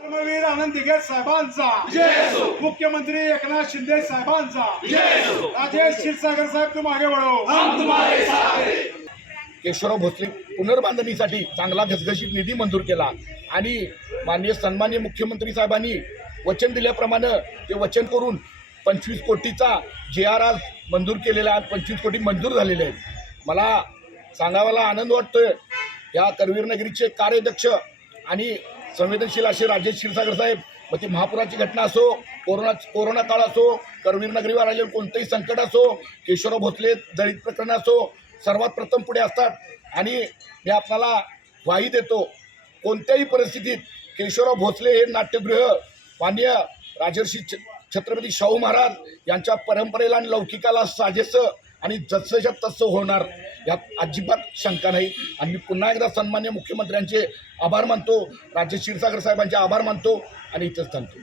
धर्मवीर आनंद दिघे साहेबांचा. मुख्यमंत्री एकनाथ शिंदे साहेबांचा. राजेश क्षीरसागर साहेब तू मागे वळव. केशवराव भोसले पुनर्बांधणीसाठी चांगला घसघशीत निधी मंजूर केला आणि माननीय सन्माननीय मुख्यमंत्री साहेबांनी वचन दिल्याप्रमाणे ते वचन करून पंचवीस कोटीचा जे आर आज मंजूर केलेला आहे. पंचवीस कोटी मंजूर झालेले आहेत. मला सांगावाला आनंद वाटतोय. या करवीर नगरीचे कार्याध्यक्ष आणि संवेदनशील असे राजेश क्षीरसागर साहेब मग ती महापुराची घटना असो कोरोना कोरोना काळ असो करवीर नगरीवर आलेलं कोणतंही संकट असो केशवराव भोसले दलित प्रकरण असो सर्वात प्रथम पुढे असतात. आणि मी आपल्याला ग्वाही देतो कोणत्याही परिस्थितीत केशवराव भोसले हे नाट्यगृह मान्य राजर्षी छ छत्रपती शाहू महाराज यांच्या परंपरेला आणि लौकिकाला साजेसं आणि जसंच्या तसं होणार. यात अजिबात शंका नाही. आणि मी पुन्हा एकदा सन्मान्य मुख्यमंत्र्यांचे आभार मानतो. राज्य क्षीरसागर साहेबांचे आभार मानतो. आणि इथंच थांबतो.